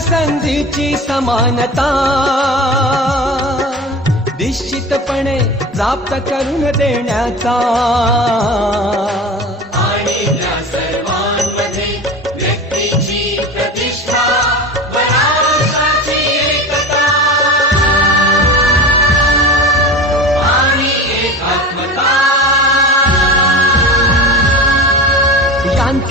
संधीची समानता। निश्चितपणे प्राप्त करून देण्याचा